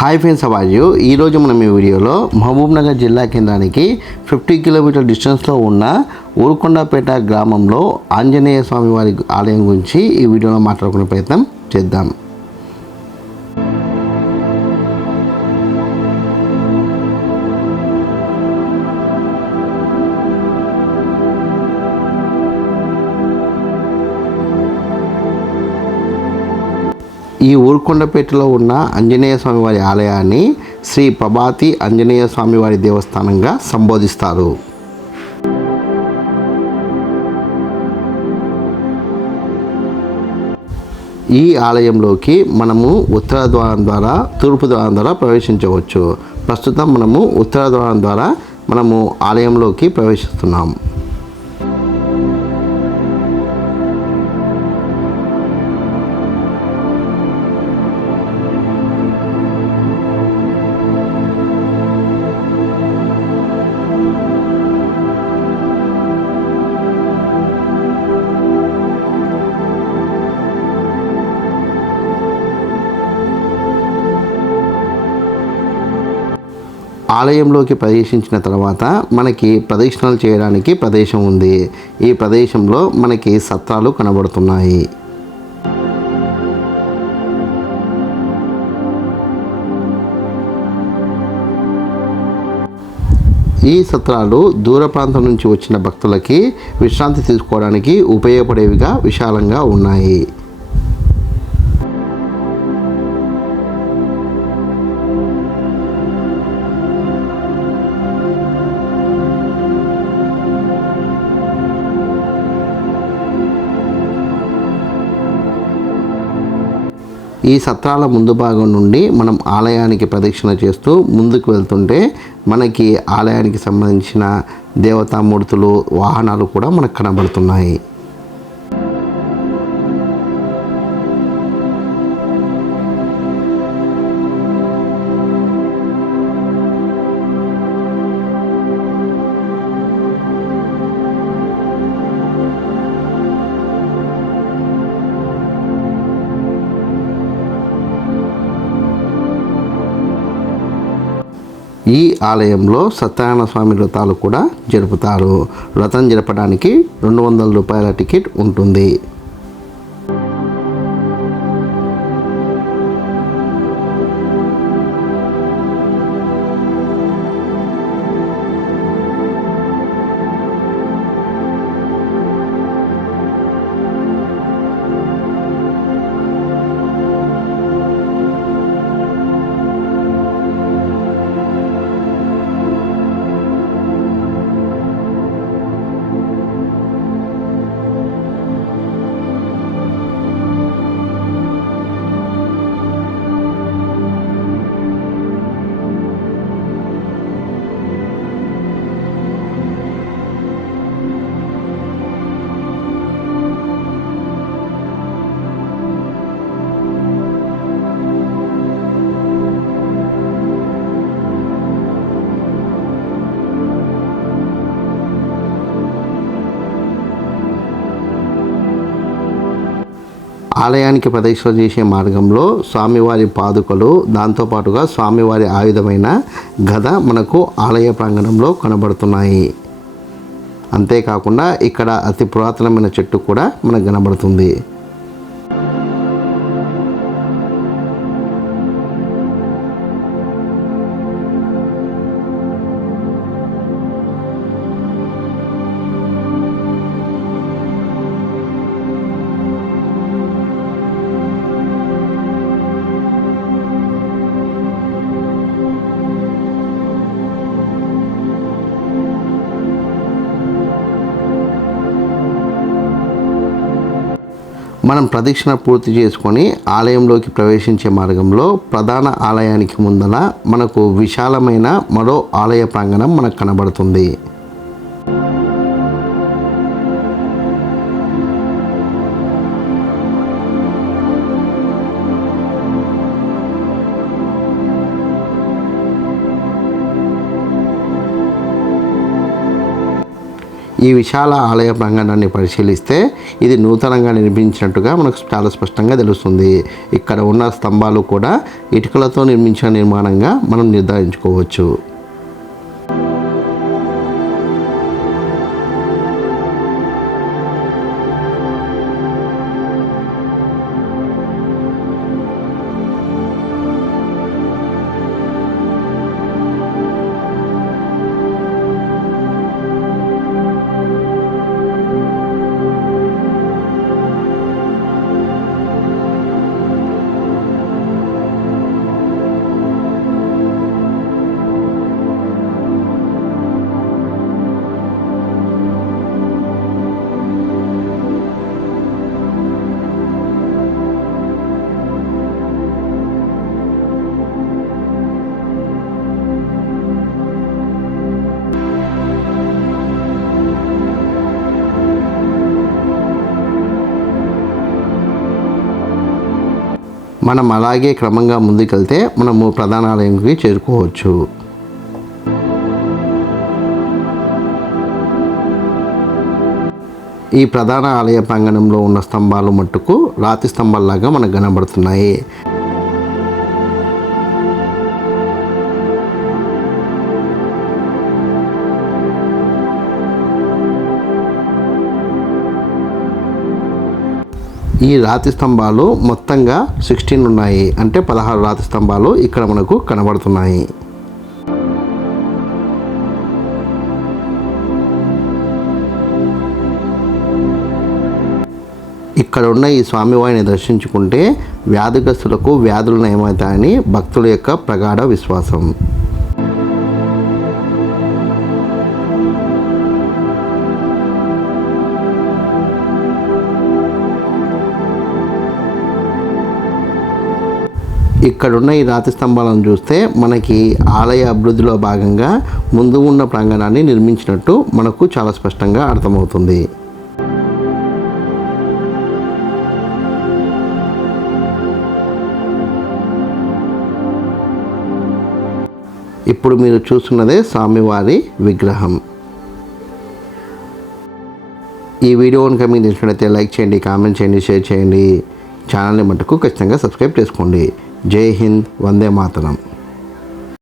Hi friends, అవాజు ఈరోజు మనం ఈ వీడియోలో మహబూబ్నగర్ జిల్లా కేంద్రానికి 50 కిలోమీటర్ డిస్టెన్స్లో ఉన్న ఊరుకొండపేట గ్రామంలో ఆంజనేయ స్వామి వారి ఆలయం గురించి ఈ వీడియోలో మాట్లాడుకునే ప్రయత్నం చేద్దాం. ఈ ఊరుకొండపేటలో ఉన్న ఆంజనేయ స్వామివారి ఆలయాన్ని శ్రీ ప్రభాతి ఆంజనేయ స్వామివారి దేవస్థానంగా సంబోధిస్తారు. ఈ ఆలయంలోకి మనము ఉత్తర ద్వారం ద్వారా, తూర్పు ద్వారం ద్వారా ప్రవేశించవచ్చు. ప్రస్తుతం మనము ఉత్తర ద్వారం ద్వారా ఆలయంలోకి ప్రవేశిస్తున్నాము. ఆలయంలోకి ప్రవేశించిన తర్వాత మనకి ప్రదక్షిణలు చేయడానికి ప్రదేశం ఉంది. ఈ ప్రదేశంలో మనకి సత్రాలు కనబడుతున్నాయి. ఈ సత్రాలు దూర ప్రాంతం నుంచి వచ్చిన భక్తులకి విశ్రాంతి తీసుకోవడానికి ఉపయోగపడేవిగా విశాలంగా ఉన్నాయి. ఈ సత్రాల ముందు భాగం నుండి మనం ఆలయానికి ప్రదక్షిణ చేస్తూ ముందుకు వెళ్తుంటే మనకి ఆలయానికి సంబంధించిన దేవతామూర్తులు, వాహనాలు కూడా మనకు కనబడుతున్నాయి. ఈ ఆలయంలో సత్యనారాయణ స్వామి వ్రతాలు కూడా జరుపుతారు. వ్రతం జరపడానికి 200 రూపాయల టికెట్ ఉంటుంది. ఆలయానికి ప్రదక్షిణ చేసే మార్గంలో స్వామివారి పాదుకలు, దాంతోపాటుగా స్వామివారి ఆయుధమైన గద మనకు ఆలయ ప్రాంగణంలో కనబడుతున్నాయి. అంతేకాకుండా ఇక్కడ అతి పురాతనమైన చెట్టు కూడా మనకు కనబడుతుంది. మనం ప్రదక్షిణ పూర్తి చేసుకొని ఆలయంలోకి ప్రవేశించే మార్గంలో ప్రధాన ఆలయానికి ముందర మనకు విశాలమైన మరో ఆలయ ప్రాంగణం మనకు కనబడుతుంది. ఈ విశాల ఆలయ ప్రాంగణాన్ని పరిశీలిస్తే ఇది నూతనంగా నిర్మించినట్టుగా మనకు చాలా స్పష్టంగా తెలుస్తుంది. ఇక్కడ ఉన్న స్తంభాలు కూడా ఇటుకలతో నిర్మించిన నిర్మాణంగా మనం నిర్ధారించుకోవచ్చు. మనం అలాగే క్రమంగా ముందుకెళ్తే మనము ప్రధాన ఆలయంకి చేరుకోవచ్చు. ఈ ప్రధాన ఆలయ ప్రాంగణంలో ఉన్న స్తంభాలు మట్టుకు రాతి స్తంభాల్లాగా మనకు కనబడుతున్నాయి. ఈ రాతి స్తంభాలు మొత్తంగా 16 ఉన్నాయి. అంటే 16 రాతి స్తంభాలు ఇక్కడ మనకు కనబడుతున్నాయి. ఇక్కడ ఉన్న ఈ స్వామివారిని దర్శించుకుంటే వ్యాధిగ్రస్తులకు వ్యాధులు నయమవుతాయని భక్తుల యొక్క ప్రగాఢ విశ్వాసం. ఇక్కడున్న ఈ రాతి స్తంభాలను చూస్తే మనకి ఆలయ అభివృద్ధిలో భాగంగా ముందు ఉన్న ప్రాంగణాన్ని నిర్మించినట్టు మనకు చాలా స్పష్టంగా అర్థమవుతుంది. ఇప్పుడు మీరు చూస్తున్నదే స్వామివారి విగ్రహం. ఈ వీడియో కనుక మీకు నచ్చినట్లయితే లైక్ చేయండి, కామెంట్ చేయండి, షేర్ చేయండి. ఛానల్ని మటుకు ఖచ్చితంగా సబ్స్క్రైబ్ చేసుకోండి. జై హింద్, వందే మాతరం.